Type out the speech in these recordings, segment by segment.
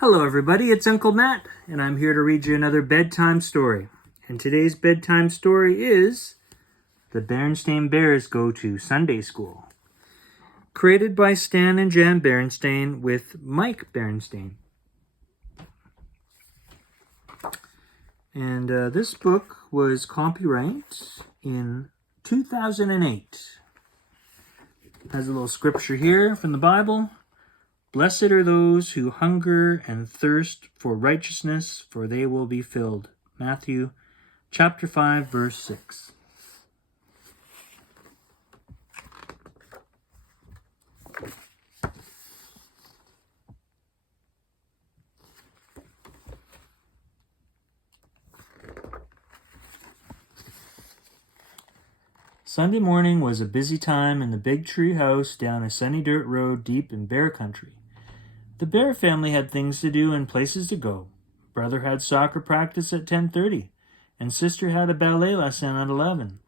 Hello everybody, it's Uncle Matt, and I'm here to read you another bedtime story. And today's bedtime story is The Berenstain Bears Go to Sunday School. Created by Stan and Jan Berenstain with Mike Berenstain. And this book was copyright in 2008. Has a little scripture here from the Bible. Blessed are those who hunger and thirst for righteousness, for they will be filled. Matthew chapter 5, verse 6. Sunday morning was a busy time in the big tree house down a sunny dirt road deep in bear country. The Bear family had things to do and places to go. Brother had soccer practice at 10:30, and sister had a ballet lesson at 11.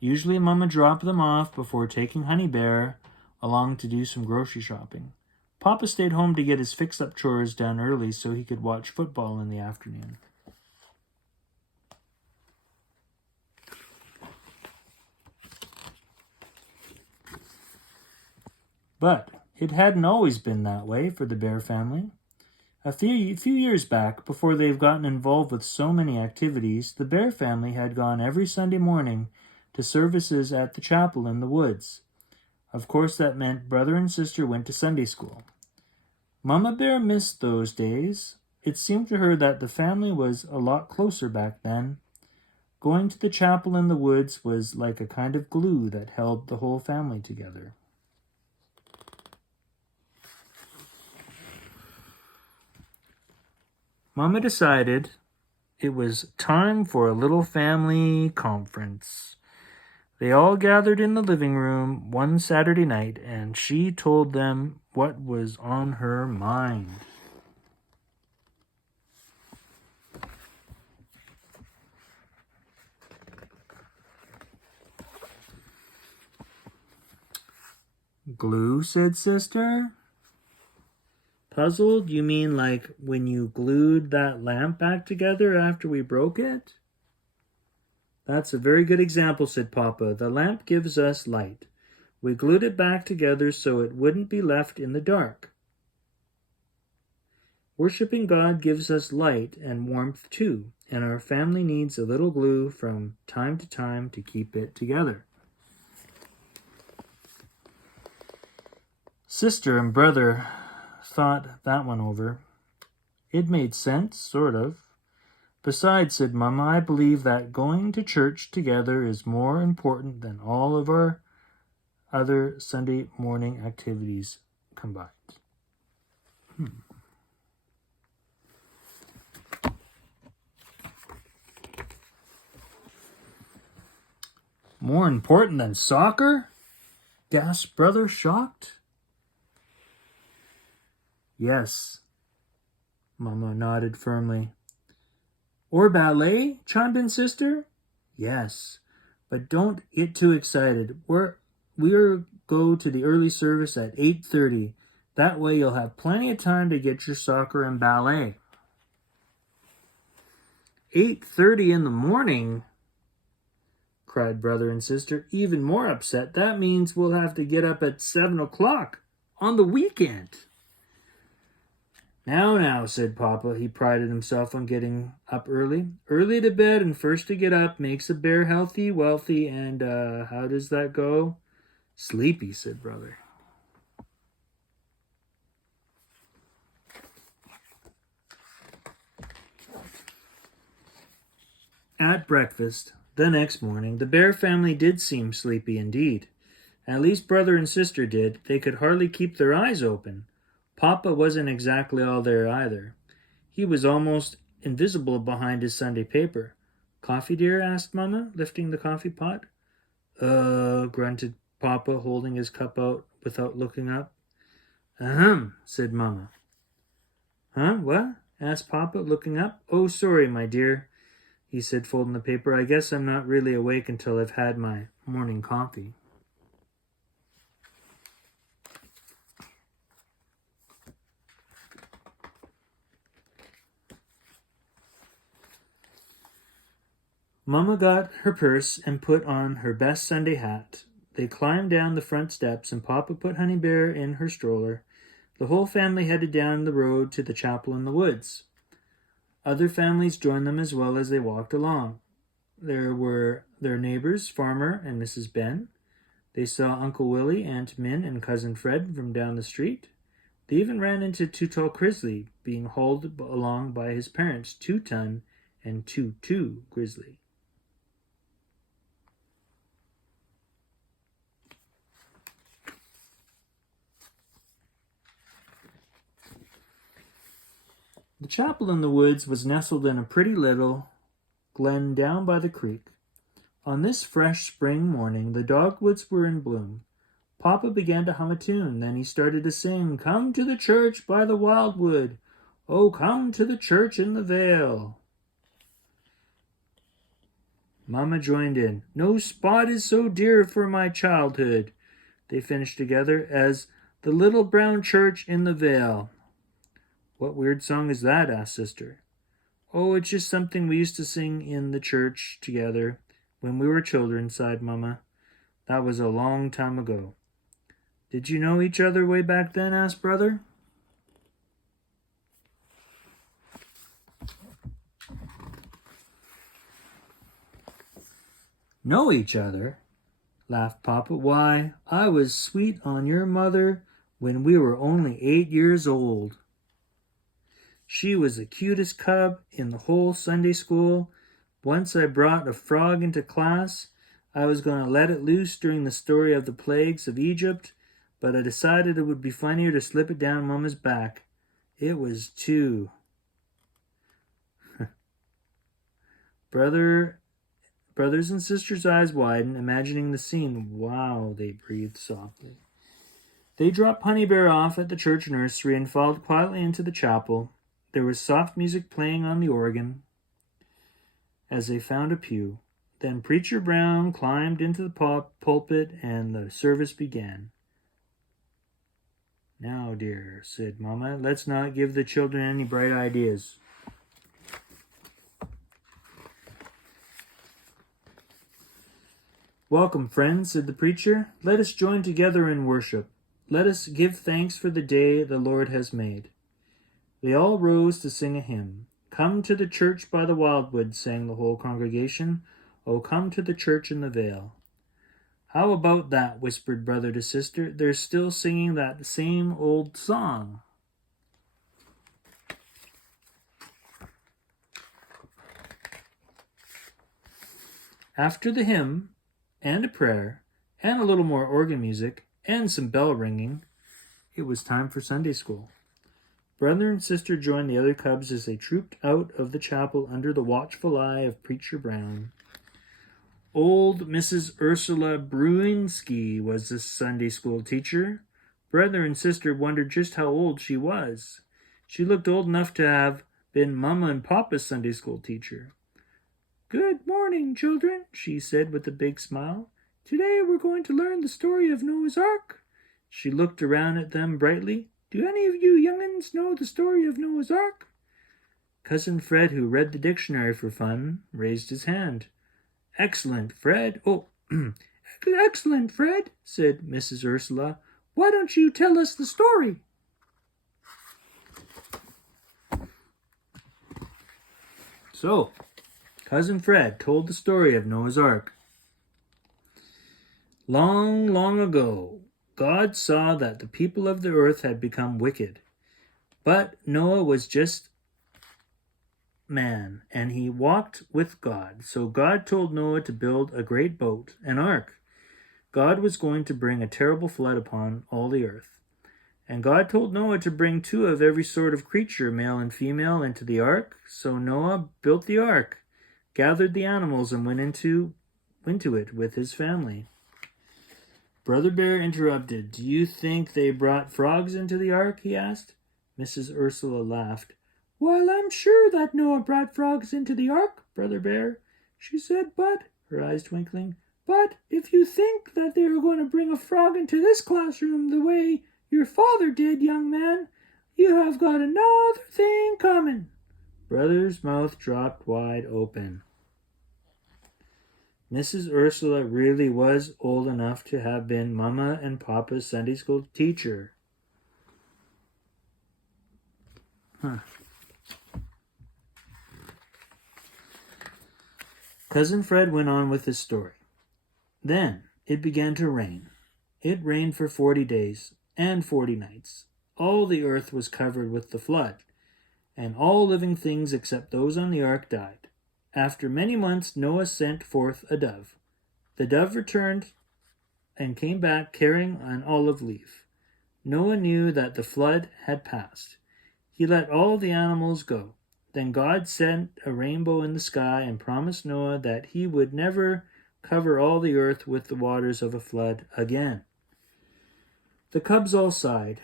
Usually Mama dropped them off before taking Honey Bear along to do some grocery shopping. Papa stayed home to get his fix-up chores done early so he could watch football in the afternoon. But it hadn't always been that way for the Bear family. A few years back, before they've gotten involved with so many activities, the Bear family had gone every Sunday morning to services at the chapel in the woods. Of course, that meant brother and sister went to Sunday school. Mama Bear missed those days. It seemed to her that the family was a lot closer back then. Going to the chapel in the woods was like a kind of glue that held the whole family together. Mama decided it was time for a little family conference. They all gathered in the living room one Saturday night, and she told them what was on her mind. Glue, said sister. Puzzled? You mean like when you glued that lamp back together after we broke it? That's a very good example, said Papa. The lamp gives us light. We glued it back together so it wouldn't be left in the dark. Worshipping God gives us light and warmth too, and our family needs a little glue from time to time to keep it together. Sister and brother thought that one over. It made sense, sort of. Besides, said Mama, I believe that going to church together is more important than all of our other Sunday morning activities combined. More important than soccer? Gasped brother, shocked. Yes, Mama nodded firmly. Or ballet? Chimed in sister. Yes, but don't get too excited. We'll go to the early service at 8:30. That way you'll have plenty of time to get your soccer and ballet. 8:30 in the morning, cried brother and sister, even more upset. That means we'll have to get up at 7 o'clock on the weekend. Now, said Papa. He prided himself on getting up early. Early to bed and first to get up makes a bear healthy, wealthy, and, how does that go? Sleepy, said brother. At breakfast, the next morning, the Bear family did seem sleepy indeed. At least brother and sister did. They could hardly keep their eyes open. Papa wasn't exactly all there either. He was almost invisible behind his Sunday paper. Coffee, dear? Asked Mama, lifting the coffee pot. Grunted Papa, holding his cup out without looking up. Ahem, said Mama. Huh, what? Asked Papa, looking up. Oh, sorry, my dear, he said, folding the paper. I guess I'm not really awake until I've had my morning coffee. Mamma got her purse and put on her best Sunday hat. They climbed down the front steps, and Papa put Honey Bear in her stroller. The whole family headed down the road to the chapel in the woods. Other families joined them as well as they walked along. There were their neighbors, Farmer and Mrs. Ben. They saw Uncle Willie, Aunt Min, and Cousin Fred from down the street. They even ran into Too Tall Grizzly, being hauled along by his parents, Two Ton and Two Grizzly. The chapel in the woods was nestled in a pretty little glen down by the creek. On this fresh spring morning, the dogwoods were in bloom. Papa began to hum a tune. Then he started to sing, "Come to the church by the wildwood. Oh, come to the church in the vale." Mama joined in. "No spot is so dear for my childhood," they finished together, "as the little brown church in the vale." "What weird song is that?" asked Sister. "Oh, it's just something we used to sing in the church together when we were children," sighed Mama. "That was a long time ago." "Did you know each other way back then?" asked Brother. "Know each other?" laughed Papa. "Why, I was sweet on your mother when we were only 8 years old. She was the cutest cub in the whole Sunday school. Once I brought a frog into class. I was going to let it loose during the story of the plagues of Egypt, but I decided it would be funnier to slip it down Mama's back. It was too." Brothers and sisters' eyes widened, imagining the scene. "Wow," they breathed softly. They dropped Honey Bear off at the church nursery and followed quietly into the chapel. There was soft music playing on the organ as they found a pew. Then Preacher Brown climbed into the pulpit and the service began. "Now, dear," said Mama, "let's not give the children any bright ideas." "Welcome, friends," said the preacher. "Let us join together in worship. Let us give thanks for the day the Lord has made." They all rose to sing a hymn. "Come to the church by the wildwood," sang the whole congregation. "Oh, come to the church in the vale." "How about that?" whispered brother to sister. "They're still singing that same old song." After the hymn, and a prayer, and a little more organ music, and some bell ringing, it was time for Sunday school. Brother and sister joined the other cubs as they trooped out of the chapel under the watchful eye of Preacher Brown. Old Mrs. Ursula Bruinski was the Sunday school teacher. Brother and sister wondered just how old she was. She looked old enough to have been Mama and Papa's Sunday school teacher. "Good morning, children," she said with a big smile. "Today we're going to learn the story of Noah's Ark." She looked around at them brightly. "Do any of you young'uns know the story of Noah's Ark?" Cousin Fred, who read the dictionary for fun, raised his hand. "Excellent, Fred." "Oh, excellent, Fred," said Mrs. Ursula. "Why don't you tell us the story?" So, Cousin Fred told the story of Noah's Ark. Long, long ago, God saw that the people of the earth had become wicked. But Noah was just man, and he walked with God. So God told Noah to build a great boat, an ark. God was going to bring a terrible flood upon all the earth. And God told Noah to bring 2 of every sort of creature, male and female, into the ark. So Noah built the ark, gathered the animals, and went into it with his family. Brother Bear interrupted. "Do you think they brought frogs into the ark?" he asked. Mrs. Ursula laughed. "Well, I'm sure that Noah brought frogs into the ark, Brother Bear," she said, "but," her eyes twinkling, "but if you think that they are going to bring a frog into this classroom the way your father did, young man, you have got another thing coming." Brother's mouth dropped wide open. Mrs. Ursula really was old enough to have been Mama and Papa's Sunday school teacher. Cousin Fred went on with his story. Then it began to rain. It rained for 40 days and 40 nights. All the earth was covered with the flood, and all living things except those on the ark died. After many months, Noah sent forth a dove. The dove returned and came back carrying an olive leaf. Noah knew that the flood had passed. He let all the animals go. Then God sent a rainbow in the sky and promised Noah that he would never cover all the earth with the waters of a flood again. The cubs all sighed.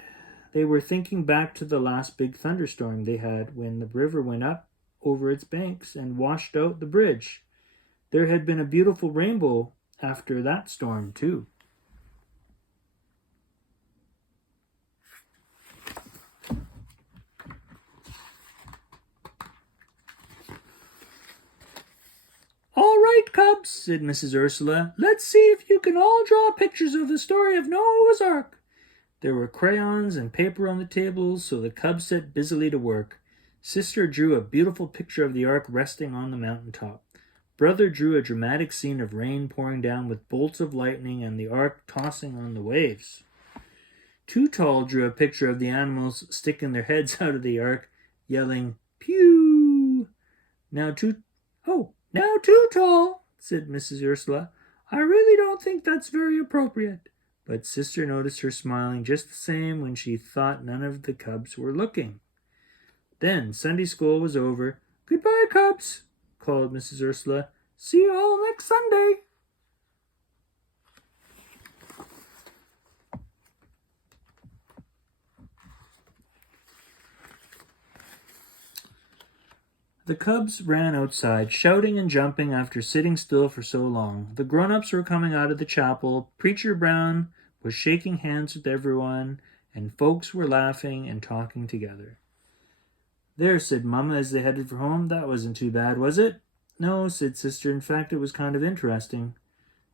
They were thinking back to the last big thunderstorm they had when the river went up over its banks and washed out the bridge. There had been a beautiful rainbow after that storm, too. "All right, cubs," said Mrs. Ursula. "Let's see if you can all draw pictures of the story of Noah's Ark." There were crayons and paper on the tables, so the cubs set busily to work. Sister drew a beautiful picture of the ark resting on the mountain top. Brother drew a dramatic scene of rain pouring down with bolts of lightning and the ark tossing on the waves. Too Tall drew a picture of the animals sticking their heads out of the ark, yelling, "Pew!" Now Too Tall," said Mrs. Ursula. "I really don't think that's very appropriate." But Sister noticed her smiling just the same when she thought none of the cubs were looking. Then Sunday school was over. "Goodbye, cubs," called Mrs. Ursula. "See you all next Sunday." The cubs ran outside, shouting and jumping after sitting still for so long. The grown-ups were coming out of the chapel. Preacher Brown was shaking hands with everyone, and folks were laughing and talking together. "There," said Mama as they headed for home. "That wasn't too bad, was it?" "No," said Sister. "In fact, it was kind of interesting."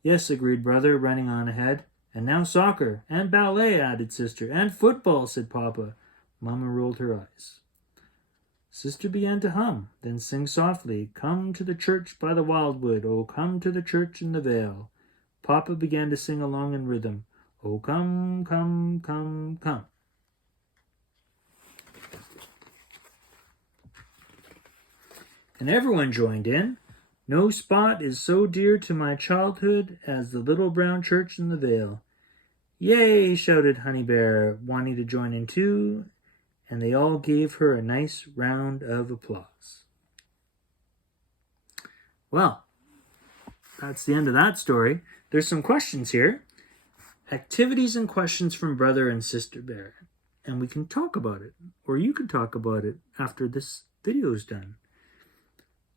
"Yes," agreed Brother, running on ahead. "And now soccer, and ballet," added Sister. "And football," said Papa. Mama rolled her eyes. Sister began to hum, then sing softly, "Come to the church by the wildwood, oh, come to the church in the vale." Papa began to sing along in rhythm, "Oh, come, come, come, come." And everyone joined in. "No spot is so dear to my childhood as the little brown church in the vale." "Yay!" shouted Honey Bear, wanting to join in too, and they all gave her a nice round of applause. Well, that's the end of that story. There's some questions here. Activities and questions from Brother and Sister Bear. And we can talk about it, or you can talk about it after this video is done.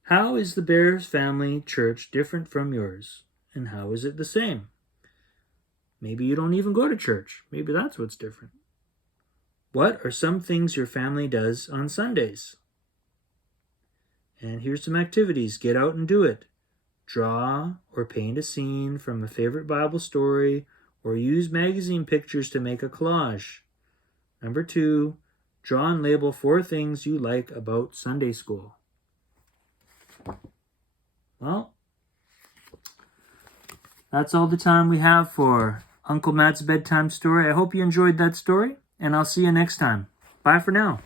How is the Bears family church different from yours? And how is it the same? Maybe you don't even go to church. Maybe that's what's different. What are some things your family does on Sundays? And here's some activities. Get out and do it. Draw or paint a scene from a favorite Bible story, or use magazine pictures to make a collage. Number 2, draw and label 4 things you like about Sunday school. Well, that's all the time we have for Uncle Matt's bedtime story. I hope you enjoyed that story, and I'll see you next time. Bye for now.